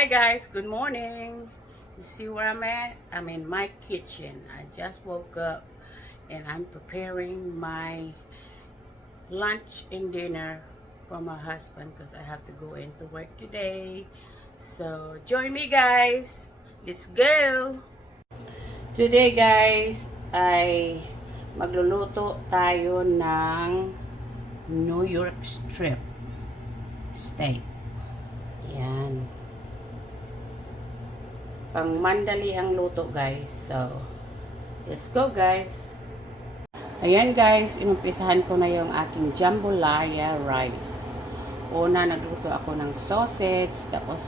Hi guys, good morning. You see where I'm at? I'm in my kitchen. I just woke up and I'm preparing my lunch and dinner for my husband because I have to go into work today. So join me guys. Let's go. Today guys ay magluluto tayo ng New York strip steak. Yan. Pang mandali ang luto guys. So, let's go guys. Ayan guys, inumpisahan ko na yung aking jambalaya rice. Una, nagluto ako ng sausage, tapos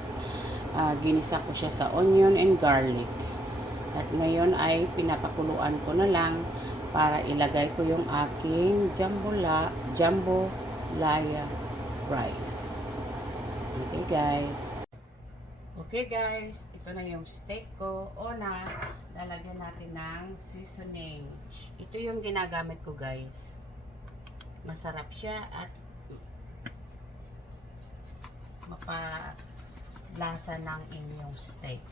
ginisa ko siya sa onion and garlic. At ngayon ay pinapakuluan ko na lang para ilagay ko yung aking jambalaya rice. Okay guys. Okay guys, ito na yung steak ko. Una, lalagyan natin ng seasoning. Ito yung ginagamit ko guys. Masarap siya at mapalasa ng inyong steak.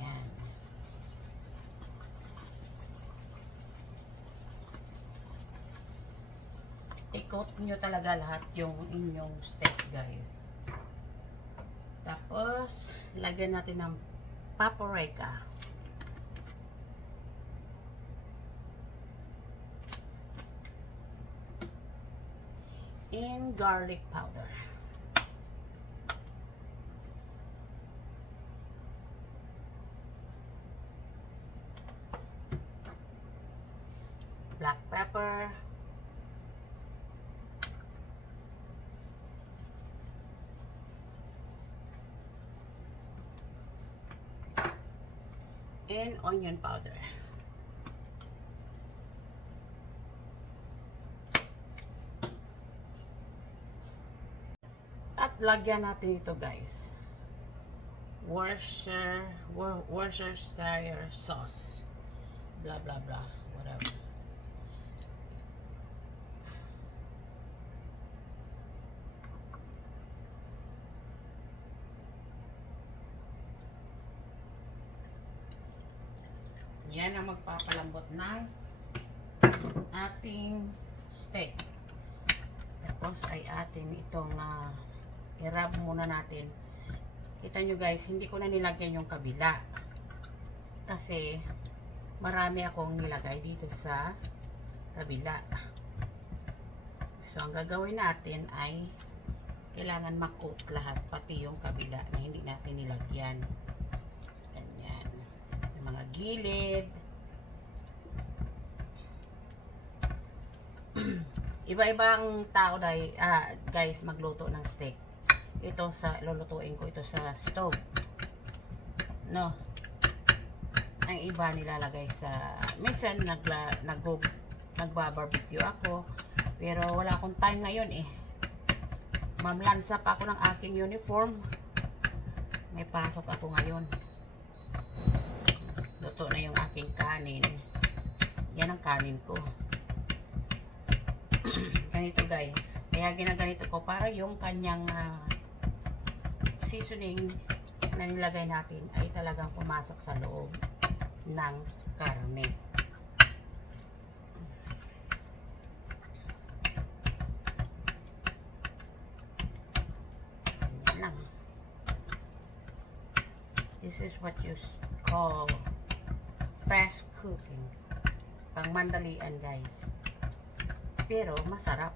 Yan. I-coat nyo talaga lahat yung inyong steak guys. Tapos, lagyan natin ng paprika. And garlic powder. Black pepper. And onion powder. At lagyan natin ito guys. Worcestershire sauce. Blah blah blah. Whatever. Yan ang magpapalambot ng ating steak. Tapos ay atin itong i-rub muna natin. Kita nyo guys, hindi ko na nilagyan yung kabila. Kasi marami akong nilagay dito sa kabila. So ang gagawin natin ay kailangan mag-coat lahat, pati yung kabila na hindi natin nilagyan. Mga gilid. Iba-ibang tao guys magluto ng steak. Ito lulutuin ko ito sa stove. No. Ang iba nilalagay sa minsan nagba-barbecue ako, pero wala akong time ngayon eh. Mamlansa pa ako ng aking uniform. May pasok ako ngayon. Luto na yung aking kanin. Yan ang kanin ko. Ganito guys. Kaya ginaganito ko para yung kanyang seasoning na nilagay natin ay talagang pumasok sa loob ng karne. Yan lang. This is what you call fast cooking. Pang mandalian guys. Pero masarap.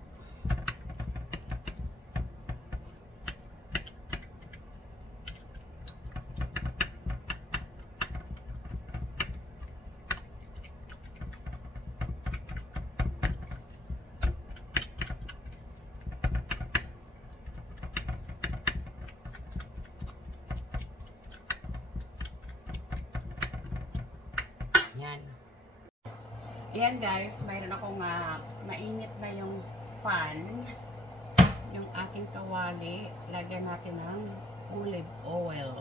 Yan. Ayan guys, mayroon akong mainit na yung pan, yung aking kawali. Lagyan natin ng olive oil.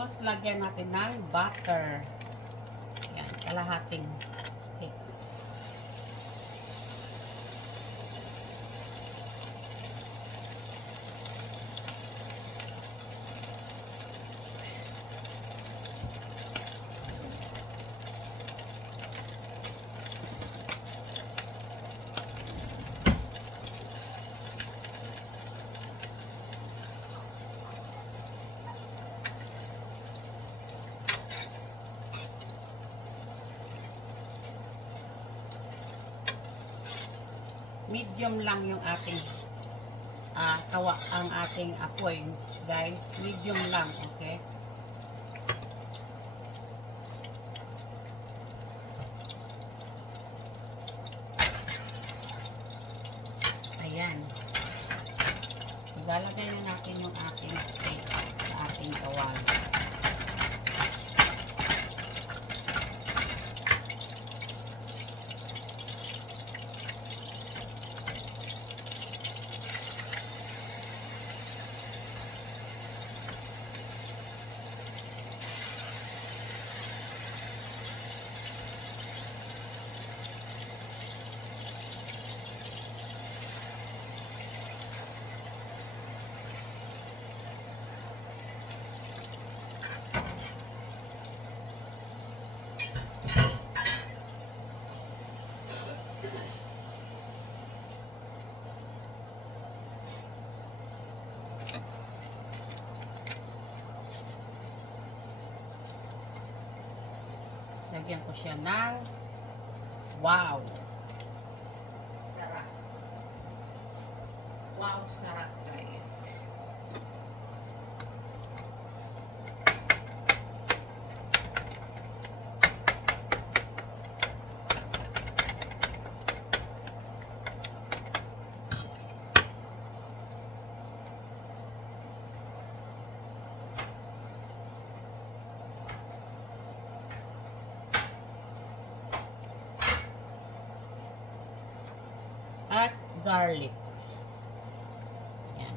Tapos, lagyan natin ng butter. Yan, kalahating stick. Medium lang yung ating ang ating apoy, guys. Medium lang, okay? Ayan. Ilalagay na natin yung ating steak sa ating kawali. Lagyan ko siya ng wow! Sarap. Wow, sarap, guys. At garlic. Yan.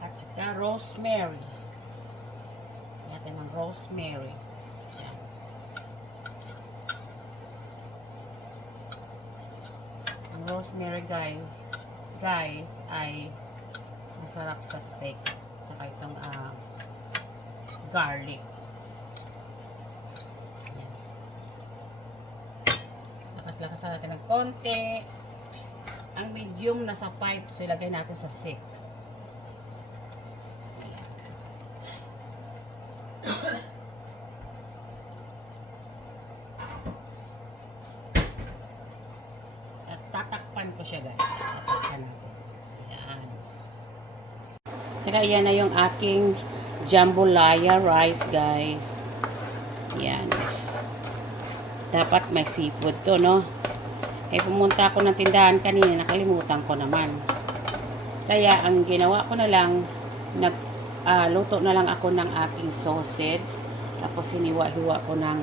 At saka rosemary. Natin ng rosemary. Yan. Ang rosemary, guys ay masarap sa steak. Saka itong garlic. Ayan. Lakas-lakas natin ng konti. Ang medium nasa 5, so ilagay natin sa 6. At tatakpan ko siya, guys. Tatakpan natin. Saka yan na yung aking jambalaya rice, guys. Yan. Dapat may seafood to, no? Eh, pumunta ako ng tindahan kanina, nakalimutan ko naman. Kaya, ang ginawa ko na lang, luto na lang ako ng aking sausage. Tapos, hiniwa-hiwa ko ng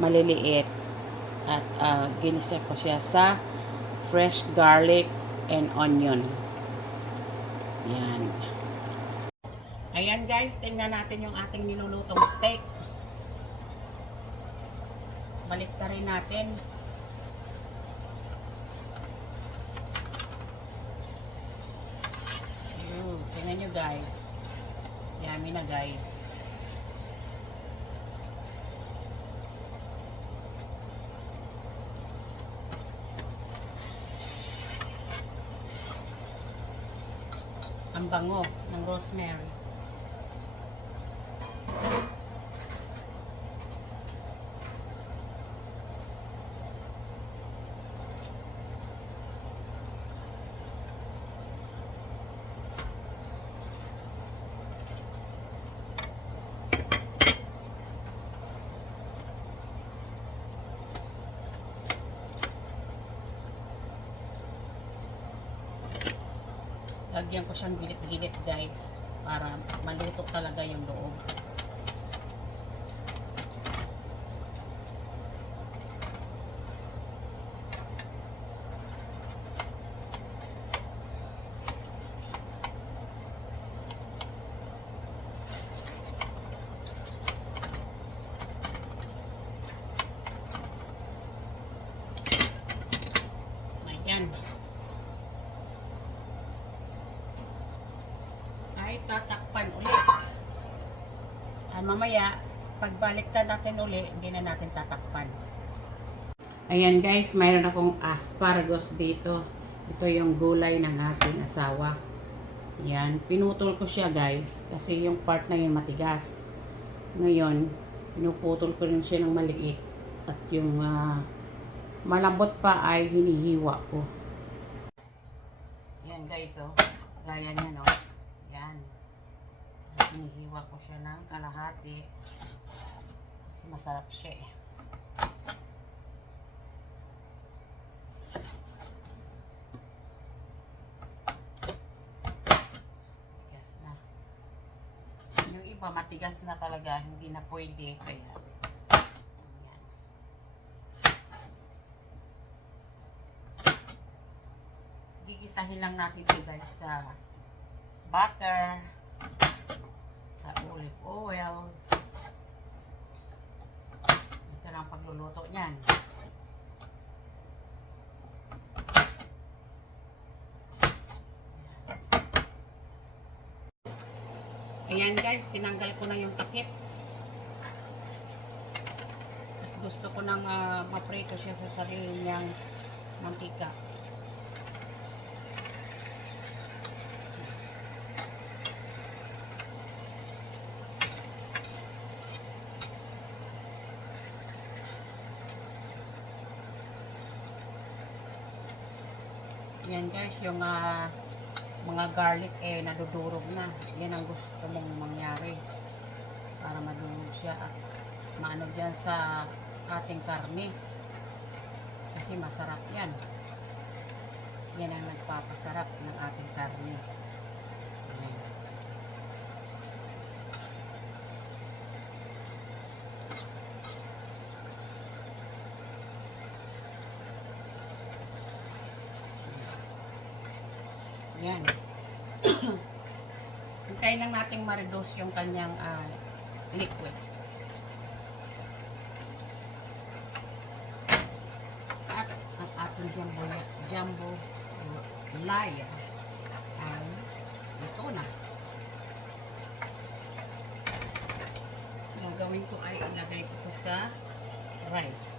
maliliit. At, ginisa ko siya sa fresh garlic and onion. Yan. Ayan, guys, tingnan natin yung ating nilulutong steak. Balik na rin natin. Tingnan nyo, guys. Yummy na, guys. Ang bango ng rosemary. Lagyan ko siyang gilit-gilit, guys, para maluto talaga yung loob. Mamaya, pagbaliktad natin uli, hindi na natin tatakpan. Ayan guys, mayroon akong asparagus dito. Ito yung gulay ng aking asawa. Yan, pinutol ko siya guys, kasi yung part na yun matigas. Ngayon, pinuputol ko rin siya ng maliit. At yung malambot pa ay hinihiwa ko. Yan guys, oh. Gaya niyan, oh. Yan. Hinihiwa ko siya ng kalahati. Kasi masarap siya eh. Tigas na. Yung iba matigas na talaga, hindi na pwede. Kaya, yan. Gigisahin lang natin ito guys sa butter, sa olive oil. Ito lang pagluluto niyan. Ayan guys, tinanggal ko na yung takip. At gusto ko nang maprito siya sa sarili niyang mantika. Yan guys, yung mga garlic nadudurog na. Yan ang gusto mong mangyari. Para madurog siya at maano dyan sa ating karne. Kasi masarap yan. Yan ang nagpapasarap ng ating karne. Yan. Yan. Hintayin lang nating ma-reduce yung kanyang liquid. At ang ating jumbo laya ay ito na. Gagawin ko ay ilagay ko sa rice.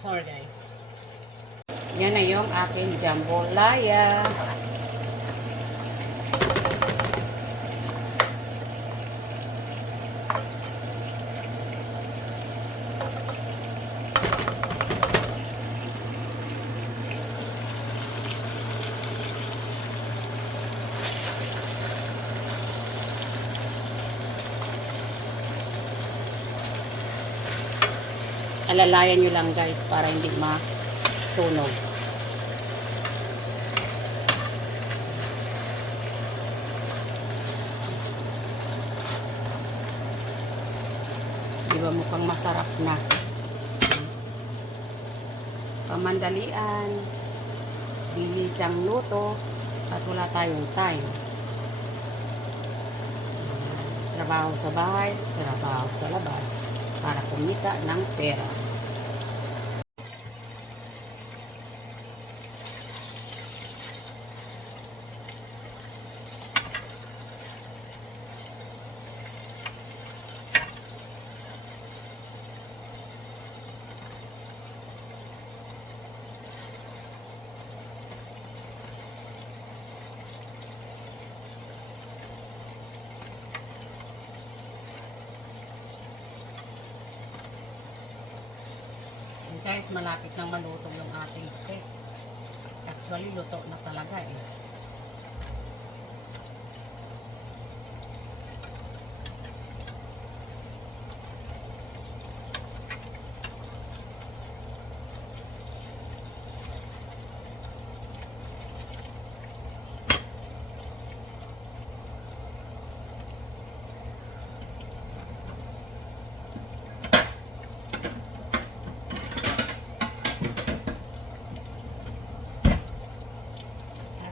Sorry guys. Yan na yung aking jambalaya. Alalayan nyo lang guys para hindi masunog. Diba mukhang masarap na. Pamandalian, bilisang luto, at wala tayong time. Trabaho sa bahay, trabaho sa labas para kumita ng pera. Guys, malapit nang maluto yung ating steak. Actually, luto na talaga eh.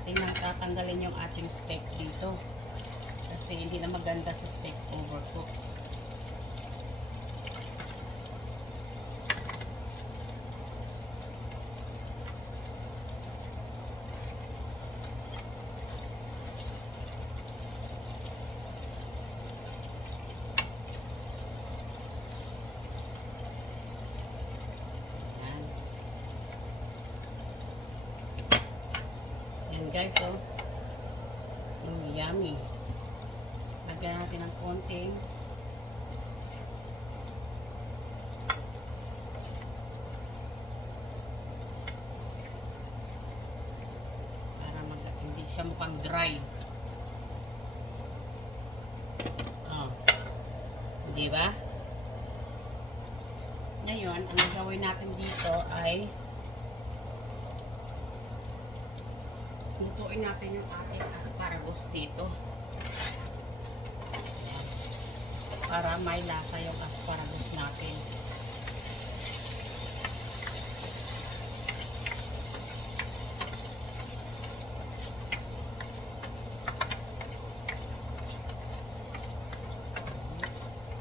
natin nang tatanggalin yung ating steak dito. Kasi hindi na maganda sa steak overcook. Guys, oh, yummy. Lagyan natin ng konting para hindi siya mukhang dry. Oh, di ba? Ngayon, ang gagawin natin dito ay lutuin natin yung ating asparagus dito para may lasa yung asparagus natin.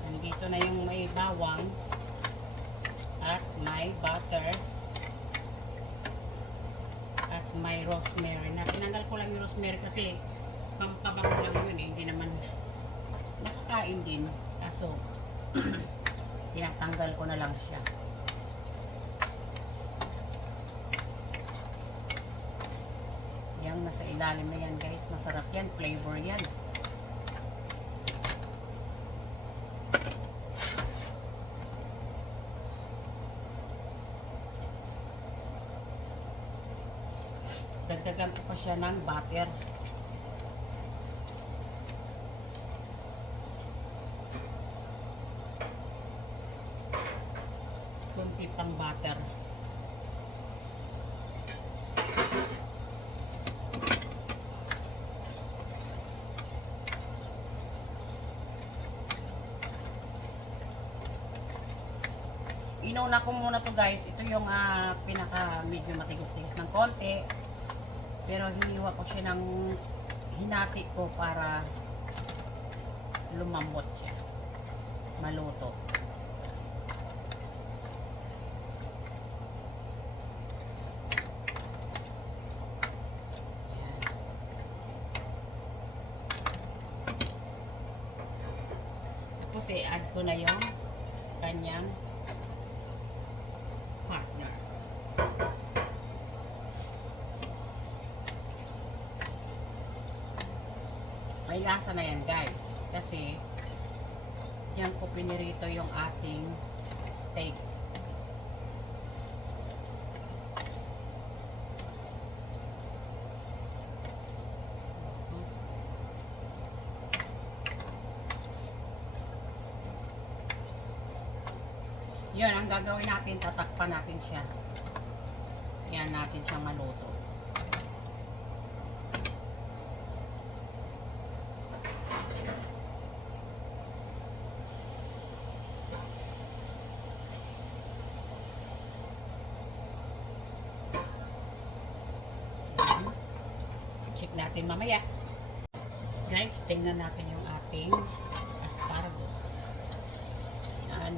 Nandito na yung may bawang at may butter at may rosemary. Tinanggal ko lang yung rosemary kasi pampabango lang yun eh. Hindi naman nakakain din. Kaso tinatanggal ko na lang siya. Yang nasa ilalim na yan guys. Masarap yan. Flavor yan. Dagdagan ko pa siya ng butter. Kunti pang butter. Inuna ko muna to guys. Ito yung pinaka medyo matigas-tigas ng konti. Pero hiniwa ko siya ng hinati ko para lumambot siya. Maluto. Ayan. Tapos i-add ko na yung kanyang partner. May lasa na yan guys kasi yan ko pinirito yung ating steak. Yun ang gagawin natin, tatakpan natin siya. Yan natin siyang maluto. Check natin mamaya. Guys, tingnan natin yung ating asparagus. Yan.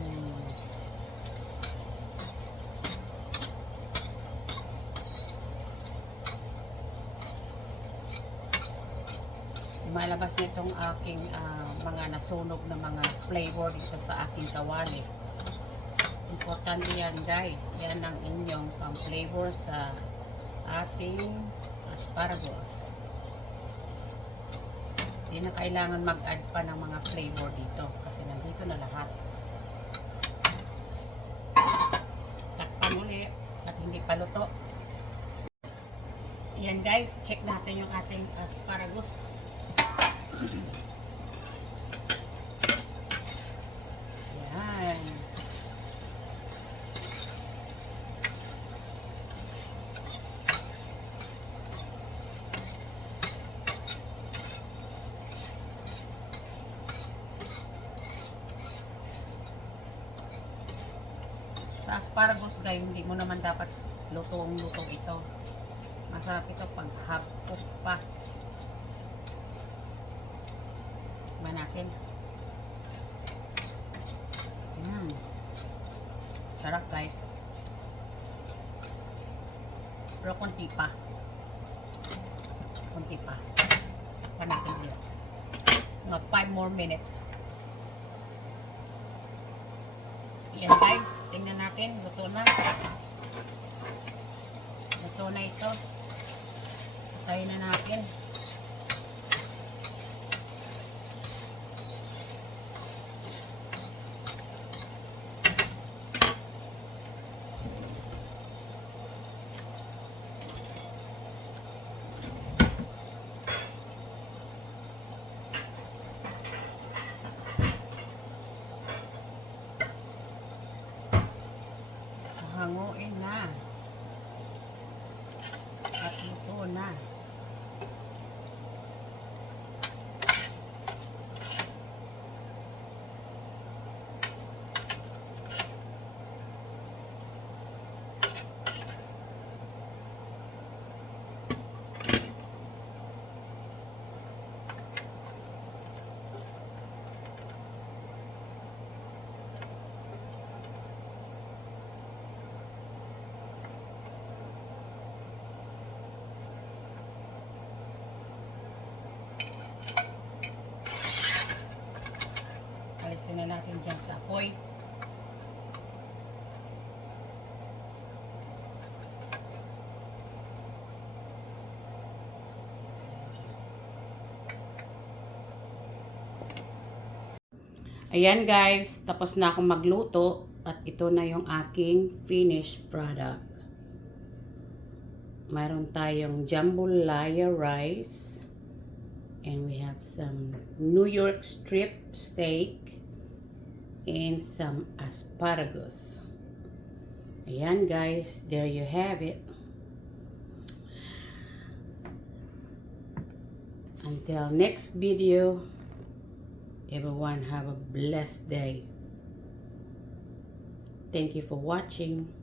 Malabas nitong aking mga nasunog na mga flavor dito sa aking kawali. Importante yan guys. Yan ang inyong pang-flavor sa ating asparagus. Hindi na kailangan mag-add pa ng mga flavor dito kasi nandito na lahat. Takpan ulit at hindi pa luto. Yan guys, check natin yung ating asparagus. Yan. Sa asparagus guys, hindi mo naman dapat lutong-lutong ito. Masarap ito pag hapok pa natin. Sarap guys. Pero konti pa. Konti pa. Takpan natin ulit. Mga 5 more minutes. Yan guys. Tingnan natin. Luto na. Luto na ito. Patayin na natin. Hanguin na. At luto na. Alisin na natin dyan sa apoy. Ayan guys, tapos na akong magluto at ito na yung aking finished product. Mayroon tayong jambalaya rice and we have some New York strip steak and some asparagus. Ayan guys, there you have it. Until next video, everyone have a blessed day. Thank you for watching.